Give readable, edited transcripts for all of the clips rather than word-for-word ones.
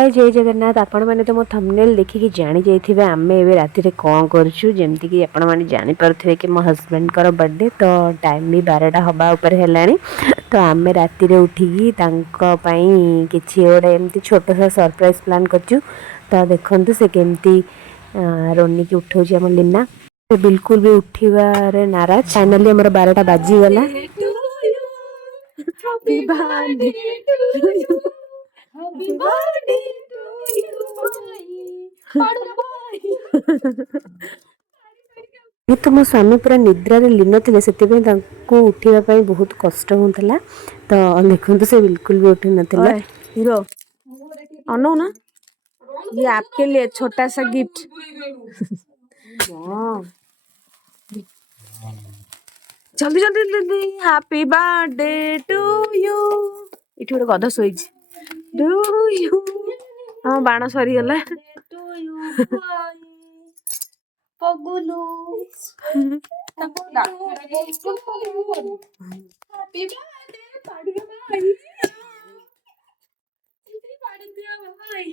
हाय जय जगन्नाथ। आपण मैंने तो मो थंबनेल देखिकी जानी जाइथिबे आमे एबे राति रे कोन करछु। जेमति कि आपण माने जानि परथिबे कि मो हस्बैंड कर बर्थडे तो टाइम भी 12टा हबा ऊपर हेलानी। तो आमे राति रे उठिकी तांको पई किछि ओडे एमति छोटो सा सरप्राइज प्लान करछु। तो देखंतु से केमति रोनी की उठौछि हम लीना। से बिल्कुल भी उठिबारे नाराज। फाइनली हमर 12टा बाजी गला। Happy birthday to you, happy birthday to you ये तो मो स्वामी पूरा निद्रा रे लीन थिले सेते तांको उठिबा पई बहुत कष्ट होतला। तो देखंतु से बिल्कुल भी उठी नथिले। हीरो अनो ना, ये आपके लिए छोटा सा गिफ्ट। जल्दी जल्दी जल्दी हैप्पी बर्थडे टू यू। इठी गोटे गध सोइछ टू यू। हम बाण सरी गला पगुलू हैप्पी बर्थडे पाड़िया भाई इतनी पाड़ी दिया भाई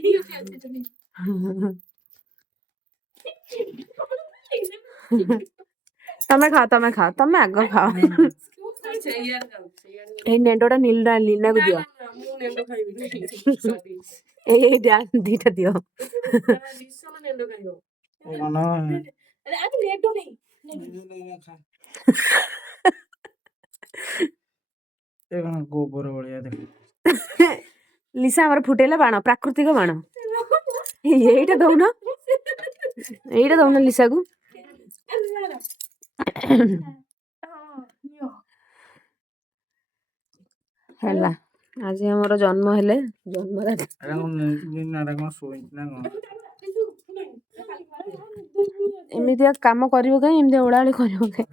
तमे खाओ तमे आग खाओ। ए नेंडोटा नीला लीना को दियो। ए दीटा दियो। गोबर भलिया देख लिसा हमर फुटेला बाण प्राकृतिक बाण। एइटा दउना लिसा को। हैला आज हमर जन्म हेले जन्मराज एमितिया काम करिवो काई एमितिया ओळाळी करिवो काई।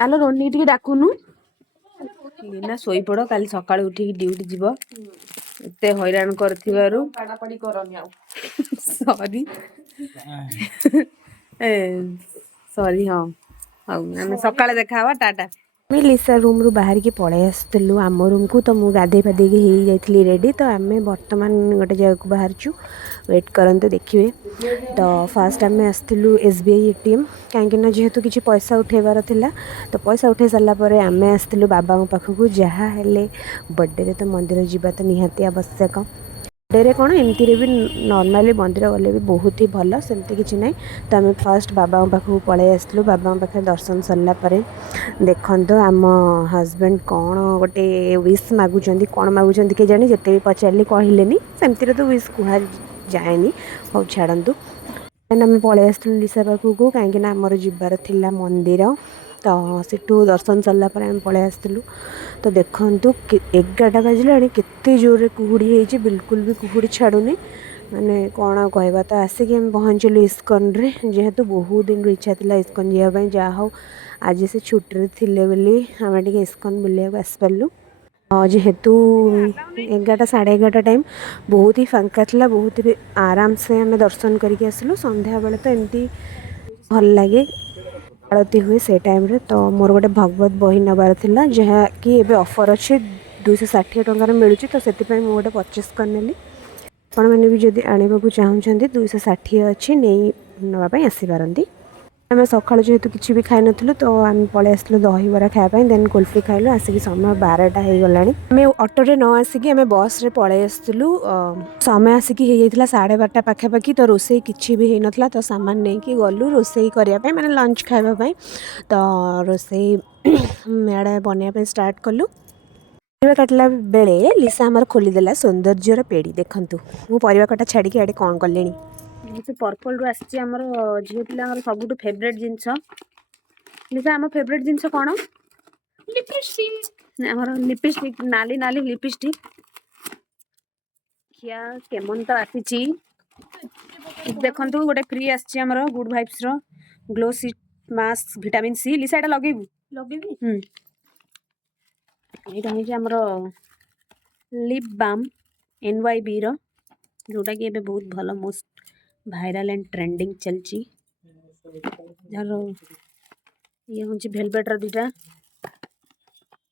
आलो रोनी टिके डाकुनु। लीना सोई पड़ो काली सकाळ उठी ड्यूटी जीवो। एते हैरान करथिबारु पाडापाडी करनी आ सॉरी ए सॉरी। हां हम सकाळ देखावा टाटा। मैं लिसा रूम रु बाहर की पड़े आसलु आम रूम को। तो मुझे गाधे पाधे हो जाइली रेडी। तो आम बर्तमान गोटे जगह को बाहर वेट करते देखिए। तो फास्ट आम आसलु SBI ATM कहीं जेहेतु किसी पैसा उठेबार थिला। तो पैसा उठे सारापर आम आसलु बाबा पाखक जहाँ हेले बर्थडे तो मंदिर जावा तो निहाती आवश्यक। बर्थडे कौन एमती भी नॉर्मली मंदिर गले भी बहुत ही भल सेमती किसी ना। तो आम फास्ट बाबा पाखक पलि आसलु। बाबा पाखे दर्शन सरलापर देखो आम हजबैंड कौन गोटे विश मागुंट कौन मागुंट के जानी जिते भी पचारि कहले सेमती तो विश कह जाए हौ छाड़ू। आम पलि आसलु लिसा पाखक कहीं आमर जीवार थिला मंदिर। तो सेठू दर्शन सरलापर आम पलि आसलु। तो देखु 11टा बाजिला केते जोर कुहुड़ी होती बिल्कुल भी कुहुड़ी छाड़ूनी माने कौन कहवा। तो आसिक आम पहुँचलु इस्कन रे जेहेतु बहुत दिन इच्छा था इस्कन जावाई। जहाँ हो आज से छुट्टी थिले बोली आम टे इस्कन बुलाक आसपारू। जेहेतु 11टा 11:30 टाइम बहुत ही फांका था। बहुत ही आराम से आम दर्शन करके आसलु। संध्या बेले तो एमती भल लगे आरती हुए से टाइम रे। तो मोर गोटे भगवत बही नबार थिला जहाँ कि एबे ऑफर अच्छे 260 टंकार मिलूँ। तो से गोटे परचेस करनेली। आपण मैंने भी जदि आने चाहूँगी 260 अच्छी नहीं नापी आसीपारती। आम सका जेहेतु किसी भी खाई नुँ तो आम पलि आसलु दहीबरा खायापी देन कुल्फी खाइलु। आसिक समय 12टा हो गला। आम ऑटोरे न आसिक आम बस रे पलि आसलु। समय आसिक हो जाता 12:30 पाखापाखि। तो रोसई किसी भी हो नाला। तो सामान नहीं कि गलु रोसई करने माने लंच खावाई। तो रोसई आड़े बनवाई स्टार्ट कलु। परिवा काटला बेले लिसा आमर खोलीदेला सौंदर्यर पेड़ी। देखूँ मु परिवा कटा छाड़ी आड़े कौन कले पर्पल रु आसी आमर झील पिला सबुठ फेवरेट जिनस। लिसा आम फेवरेट जिनस कौन लिपस्टिक आमर लिपस्टिक नाली नाली लिपस्टिक क्या केमन तो आसी। देखु गोटे फ्री आसी गुड वाइब्स रो glow sheet mask vitamin C. लिसा एटा लगेबू लगेबी यहाँ हूँ लिप बाम NYB रो जोटा कि एबे बहुत भल मोस्ट भाइराल एंड ट्रेंडिंग चलची। यार ये हूँ भेलवेट रो दुटा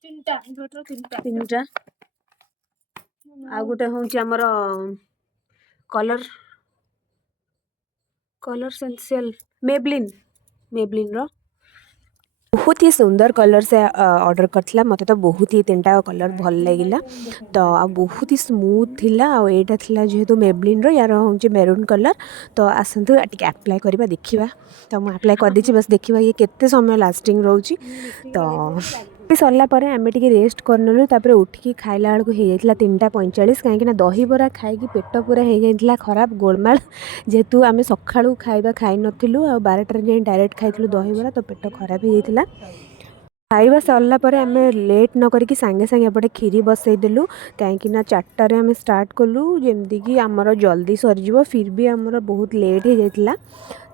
तीनटा तीनटा आ गोटे हूँ आमर कलर कलर सेंसियल मेबलिन रो बहुत ही सुंदर कलर से ऑर्डर करथिला मते तो बहुत ही तीनटा कलर भल लागिला तो आ बहुत ही स्मूथ थिला आ एटा थिला जेहेतु मेबलिन रो यार होचे मेरून कलर तो आसंतु टिके अप्लाई करबा देखिबा तो मैं अप्लाई कर दीची बस देखिबा ये केते समय लास्टिंग रहउची तो सरला पर आम टे रेस्ट करनेलु तापर उठिकी खाइला बेलू हो जाता 3:45 कहीं दही बरा खाई पेट पूरा हो जाता खराब गोलमाल जेहेतु आम सका खाଇବା खाई नथिलु आ 12 जाए डायरेक्ट खाई दही बरा तो पेट खराब हो जाता खाଇବା सरला पर आम लेट न करके सांगे सांगे एपटे खीरी बसईदेलु कहीं 4टार आम स्टार्ट कलु जमीक आमर जल्दी सरीज फिर भी आमर बहुत लेट हो जाता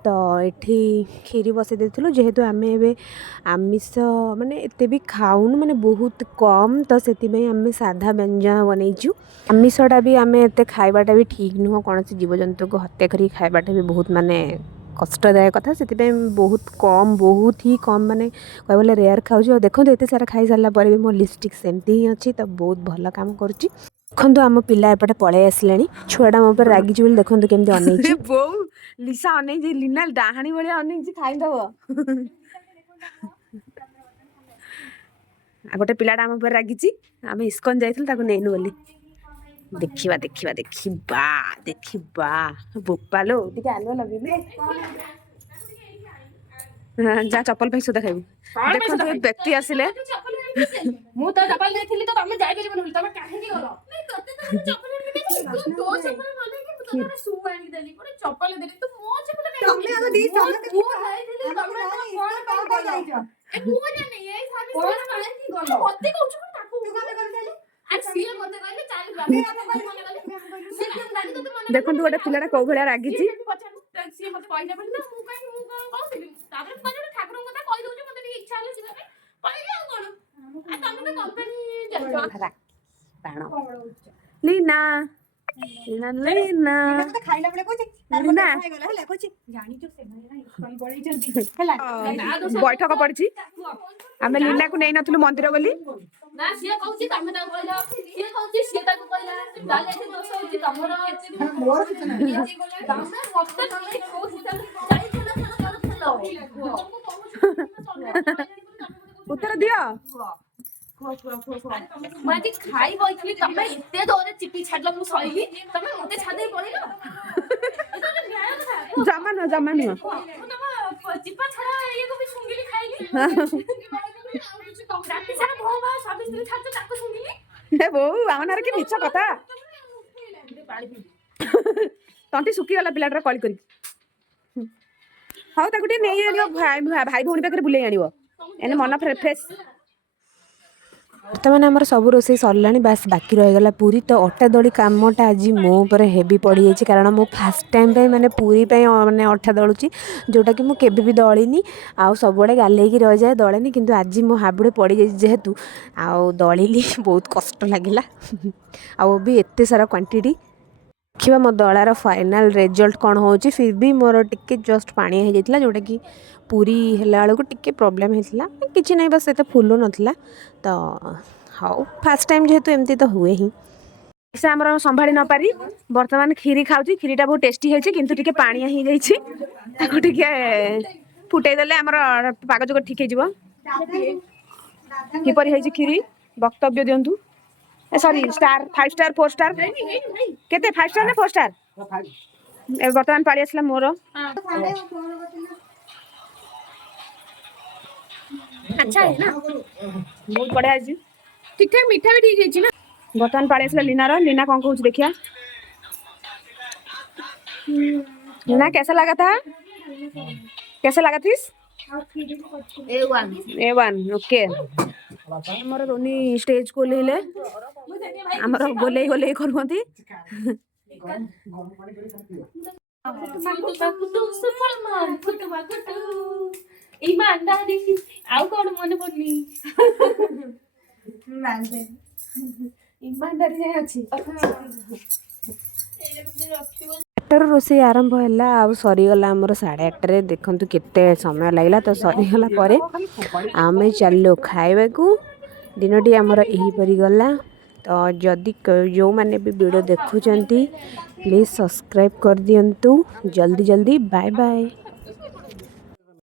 तो ये खीरी बसई देलु जेहेतु आम ए आमिष माने एते भी खाऊनु माने बहुत कम तो से आम साधा व्यंजन बनईचु आमिषटा भी आम एत खाइबाटा भी ठीक नुह कौन से जीवजंतु को हत्या करी खाइबाटा भी बहुत माने कष्टदायक कथा से बहुत ही कम माने कहले रेयर खाऊँ देखो एत सारा खाई सारा पर भी मो लिपस्टिक सेमती ही अच्छी तो बहुत भल काम करुच्ची देखो आम पिला एपटे पलि आसला छुआटा मो पर रागिची बोली देखो केमती अनेइची बो लिसा अनेक लीना डाहाणी भाया अनेक खाईदब आ गोटे पिलाटा आम पर रागिची आम इस्कन जाइलु नेनु बोली देखिबा देखिबा देखिबा देखिबा बोपालो टिके आलो लगिने जा चप्पल पैसा देखाइबु देखो तो व्यक्ति आसिले ମୁଁ ତ ଚପଲ ଦେଇଥିଲି ତ ତମେ ଯାଇପାରିବନି ତମେ କାହିଁକି ଗଲ ନାଇଁ ତତେ ତ ଚପଲ ଦେଇଥିଲି ତୋ ଚପଲ ନଦେଇ କି ତତେ ସୁ ଆଣି ଦେଲି ଗୋଟେ ଚପଲ ଦେଲି ତୁ ମୋ ଚପଲ କାହିଁକି ତମେ ଆମ ଦି ତମେ ମୁଁ ଯାଇଥିଲି ତମେ କଣ ପାଇଁ ଯାଇଛ ଏ ମୁଁ ଜାଣି ଏ ସାରି କଣ କାହିଁକି ଗଲ ମତେ କହୁଛୁ ତାକୁ ତୁ କଣ କରିଦେଲି आ सिए मते कहले चाल गाडी मने कहले सिए गाडी तो मने देखो गोटे पिलाटा को भलिया रागिची सिए मते कहले बली ना मु काई मु कोन कहली तापर कहले ठाकुर କଥା कहि दउछ मते भी इच्छा हले जिबा कहले आ कोन आ तमे तो कंपनी जाइछ बाण लीना लीना लीना तो खाइला बळे कोछि तार मते खाइ गला हला कोछि जानि जो से भाई स्कूल पढै जल्दी हला बैठक पड़ची आमे लीना को नै नथलु मंदिर बोली ना सिए कहउची तमे ता कहला सिए कहउची सिए ता को कहला डाले से दोष होची तमरो मोर किछ ना तमे मते तमे को हिसाब जाई छला उत्तर दियो माटी खाई बइथली तमे एते दोरे चिपी छाडला मु सइली तमे मते छादै पड़िलो एतो तो न्याय कथा जमा न तमे चिपा छाडा ये को भी सुंगिली खाइली राती सारा भो भा स्वामी स्त्री छाडते ताको सुंगिली हे बो आमनार के मिछ कथा तंटी सुकी वाला पिलाटर कॉल करी हाउ ताकुटी नै आनियो भाई भौणी पाखरे बुले आनियो एने मन फ्रेश बर्तमान आमर सब रोसे सरला बास बाकी रहीगला पूरी तो अटा दली कामटा आज मो पर हेवी पड़ जाइए कारण मो फास्ट टाइम पे माने पूरी पे माने अटा दलुची जोटा कि मुझे भी दलिनी आउ सब गाले रही जाए दलेनी किंतु आज मो हाबुड़े पड़ जाए जेहेतु आउ दलिली बहुत कष्ट लगिला आउ भी एते सारा क्वांटिटी देखिए मो दलार फाइनाल रिजल्ट कौन हो फिर भी मोर टिके जस्ट पानी हो जाता जोटा कि पूरी हेला बेलू टिके प्रोब्लेम होता किसी ना बस एत फुलू नाला तो हाँ फास्ट टाइम जेहेतु एमती तो हुए ही से आमर संभाली न पारी बर्तमान खीरी खाऊची खीरीटा बहुत टेस्टी होची किंतु टिके पानिया ही जाइछि ताको टिके फुटै देले आमर पागजोग ठीक हे जिवो किपरि होइछि खीरी वक्तव्य दियंतु सॉरी स्टार 5 स्टार 4 स्टार केते 5 स्टार ना 4 स्टार ए बर्तमान पाली आसला मोर अच्छा है ना बहुत बढ़िया है जी ठीक ठाक मीठा भी ठीक है ना बर्तमान पाली आसला लीना रो लीना कौन कहूँ देखिया लीना कैसा लगा था कैसा लगा थी A1 ओके हमर रोनी स्टेज को लेले हमर गोले गोले करमती ईमानदारी आउ कौन मन पड़नी ईमानदारी जाय अछि आठटार रोसे आरंभ है आ सरीगला आमर 8:30 देखु केते समय लगला तो सरीगला आम चलो खाइबा को दिनटी आमर यहीपरी गला तो जदि जो मैंने भी वीडियो देखुंती प्लीज़ सब्सक्राइब कर दियंतु जल्दी जल्दी बाय बाय।